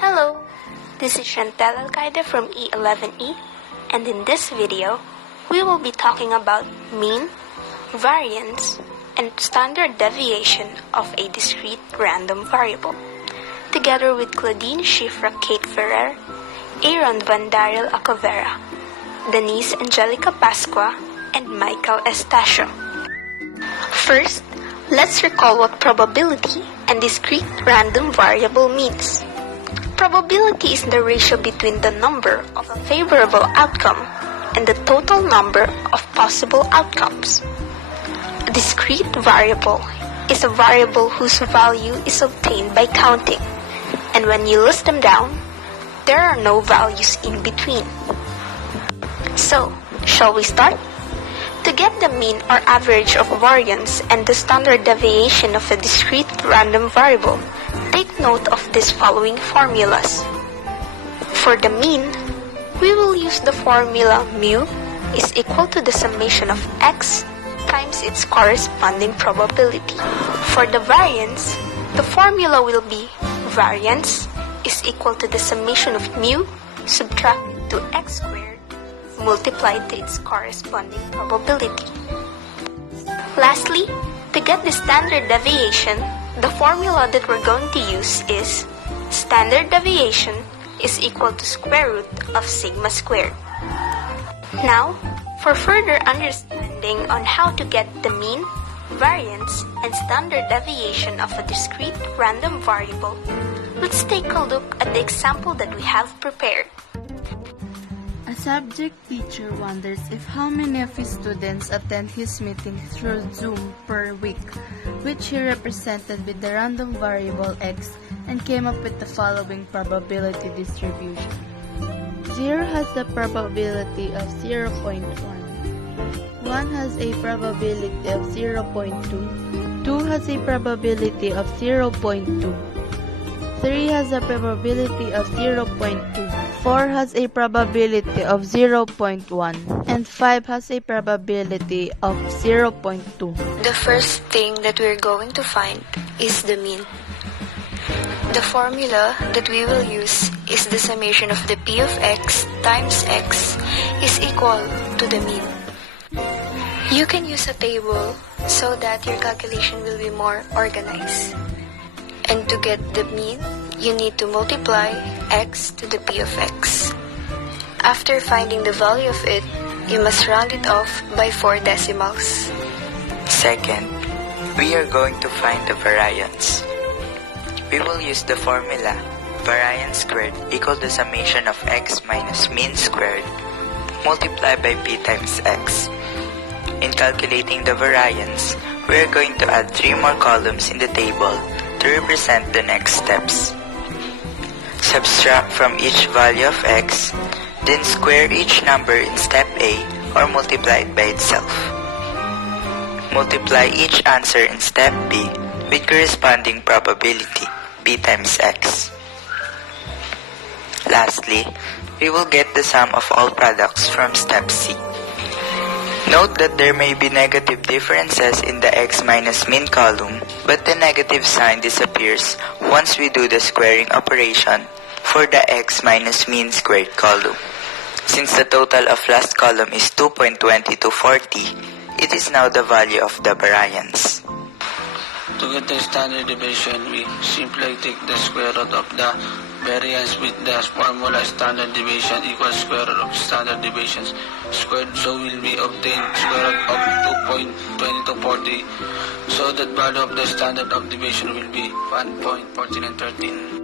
Hello, this is Shantel Alcayde from E11E, and in this video, we will be talking about mean, variance, and standard deviation of a discrete random variable, together with Claudine Ferrer, Aeron Acovera, Danice Pascua, and Estacio. First, let's recall what probability and discrete random variable means. Probability is the ratio between the number of a favorable outcome and the total number of possible outcomes. A discrete variable is a variable whose value is obtained by counting, and when you list them down, there are no values in between. So, shall we start? To get the mean or average of variance and the standard deviation of a discrete random variable, take note of these following formulas. For the mean, we will use the formula mu is equal to the summation of x times its corresponding probability. For the variance, the formula will be variance is equal to the summation of mu subtracted to x squared multiplied to its corresponding probability. Lastly, to get the standard deviation, the formula that we're going to use is standard deviation is equal to square root of sigma squared. Now, for further understanding on how to get the mean, variance, and standard deviation of a discrete random variable, let's take a look at the example that we have prepared. A subject teacher wonders if how many of his students attend his meeting through Zoom per week, which he represented with the random variable x and came up with the following probability distribution. 0 has a probability of 0.1, 1 has a probability of 0.2, 2 has a probability of 0.2, 3 has a probability of 0.2, 4 has a probability of 0.1, and 5 has a probability of 0.2. The first thing that we're going to find is the mean. The formula that we will use is the summation of the p of x times x is equal to the mean. You can use a table so that your calculation will be more organized. And to get the mean, you need to multiply x to the p of x. After finding the value of it, you must round it off by 4 decimals. Second, we are going to find the variance. We will use the formula variance squared equal to summation of x minus mean squared multiplied by p times x. In calculating the variance, we are going to add 3 more columns in the table to represent the next steps. Subtract from each value of x, then square each number in step A or multiply it by itself. Multiply each answer in step B with corresponding probability, p times x. Lastly, we will get the sum of all products from step C. Note that there may be negative differences in the x minus mean column, but the negative sign disappears once we do the squaring operation for the x minus mean squared column. Since the total of last column is 2.2240, it is now the value of the variance. To get the standard deviation, we simply take the square root of the variance with the formula standard deviation equals square root of standard deviation squared, so will be obtained square root of 2.2240, so that value of the standard of deviation will be 1.1413.